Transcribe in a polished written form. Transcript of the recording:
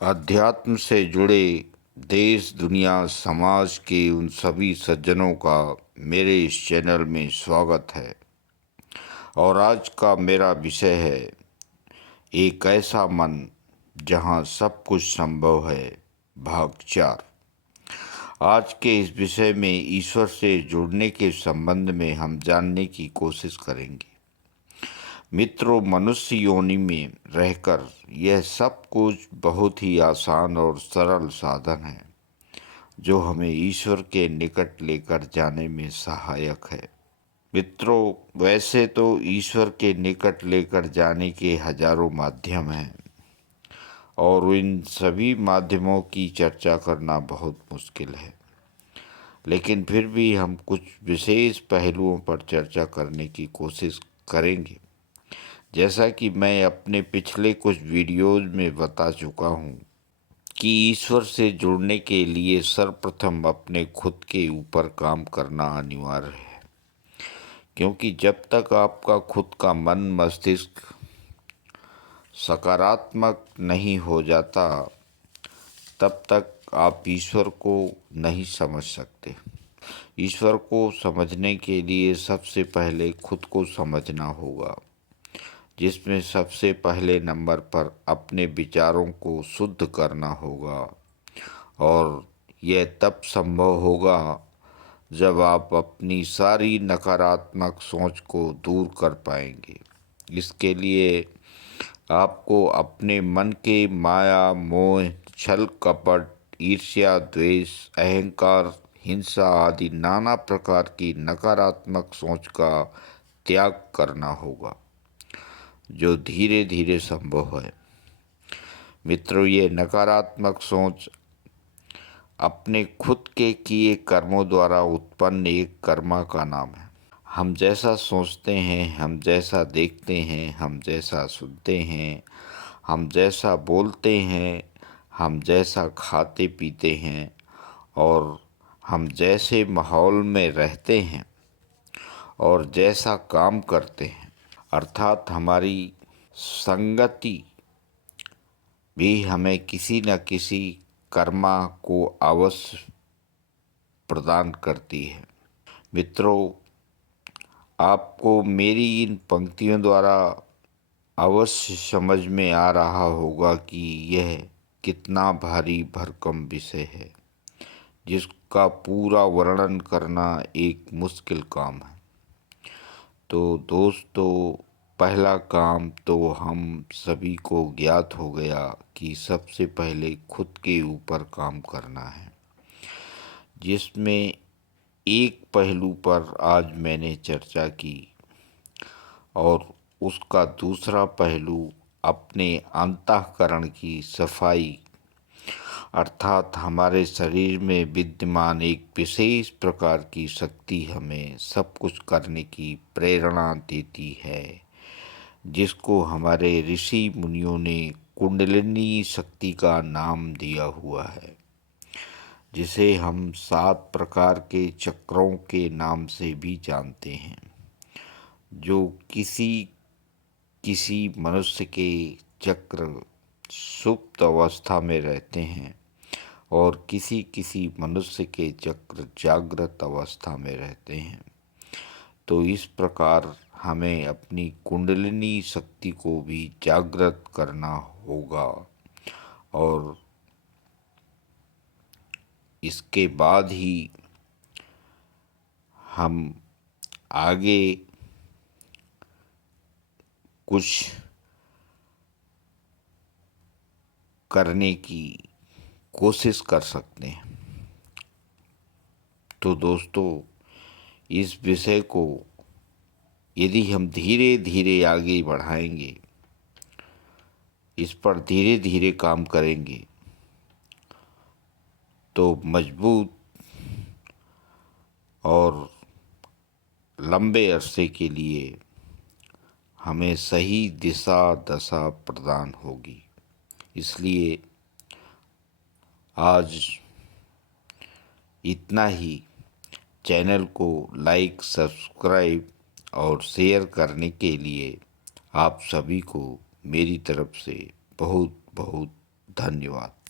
अध्यात्म से जुड़े देश दुनिया समाज के उन सभी सज्जनों का मेरे इस चैनल में स्वागत है। और आज का मेरा विषय है एक ऐसा मन जहां सब कुछ संभव है, भाग 4। आज के इस विषय में ईश्वर से जुड़ने के संबंध में हम जानने की कोशिश करेंगे। मित्रों, मनुष्य योनि में रहकर यह सब कुछ बहुत ही आसान और सरल साधन है जो हमें ईश्वर के निकट लेकर जाने में सहायक है। मित्रों, वैसे तो ईश्वर के निकट लेकर जाने के हजारों माध्यम हैं और इन सभी माध्यमों की चर्चा करना बहुत मुश्किल है, लेकिन फिर भी हम कुछ विशेष पहलुओं पर चर्चा करने की कोशिश करेंगे। जैसा कि मैं अपने पिछले कुछ वीडियोज़ में बता चुका हूँ कि ईश्वर से जुड़ने के लिए सर्वप्रथम अपने खुद के ऊपर काम करना अनिवार्य है, क्योंकि जब तक आपका खुद का मन मस्तिष्क सकारात्मक नहीं हो जाता तब तक आप ईश्वर को नहीं समझ सकते। ईश्वर को समझने के लिए सबसे पहले खुद को समझना होगा, जिसमें सबसे पहले नंबर पर अपने विचारों को शुद्ध करना होगा। और यह तब संभव होगा जब आप अपनी सारी नकारात्मक सोच को दूर कर पाएंगे। इसके लिए आपको अपने मन के माया, मोह, छल, कपट, ईर्ष्या, द्वेष, अहंकार, हिंसा आदि नाना प्रकार की नकारात्मक सोच का त्याग करना होगा, जो धीरे धीरे संभव है। मित्रों, ये नकारात्मक सोच अपने खुद के किए कर्मों द्वारा उत्पन्न एक कर्मा का नाम है। हम जैसा सोचते हैं, हम जैसा देखते हैं, हम जैसा सुनते हैं, हम जैसा बोलते हैं, हम जैसा खाते पीते हैं और हम जैसे माहौल में रहते हैं और जैसा काम करते हैं, अर्थात हमारी संगति भी हमें किसी न किसी कर्मा को अवश्य प्रदान करती है। मित्रों, आपको मेरी इन पंक्तियों द्वारा अवश्य समझ में आ रहा होगा कि यह कितना भारी भरकम विषय है, जिसका पूरा वर्णन करना एक मुश्किल काम है। तो दोस्तों, पहला काम तो हम सभी को ज्ञात हो गया कि सबसे पहले खुद के ऊपर काम करना है, जिसमें एक पहलू पर आज मैंने चर्चा की और उसका दूसरा पहलू अपने अंतःकरण की सफाई, अर्थात हमारे शरीर में विद्यमान एक विशेष प्रकार की शक्ति हमें सब कुछ करने की प्रेरणा देती है, जिसको हमारे ऋषि मुनियों ने कुंडलिनी शक्ति का नाम दिया हुआ है, जिसे हम 7 प्रकार के चक्रों के नाम से भी जानते हैं, जो किसी किसी मनुष्य के चक्र सुप्त अवस्था में रहते हैं और किसी किसी मनुष्य के चक्र जागृत अवस्था में रहते हैं। तो इस प्रकार हमें अपनी कुंडलिनी शक्ति को भी जागृत करना होगा और इसके बाद ही हम आगे कुछ करने की कोशिश कर सकते हैं। तो दोस्तों, इस विषय को यदि हम धीरे धीरे आगे बढ़ाएंगे, इस पर धीरे धीरे काम करेंगे, तो मजबूत और लंबे अरसे के लिए हमें सही दिशा दशा प्रदान होगी। इसलिए आज इतना ही। चैनल को लाइक, सब्सक्राइब और शेयर करने के लिए आप सभी को मेरी तरफ से बहुत बहुत धन्यवाद।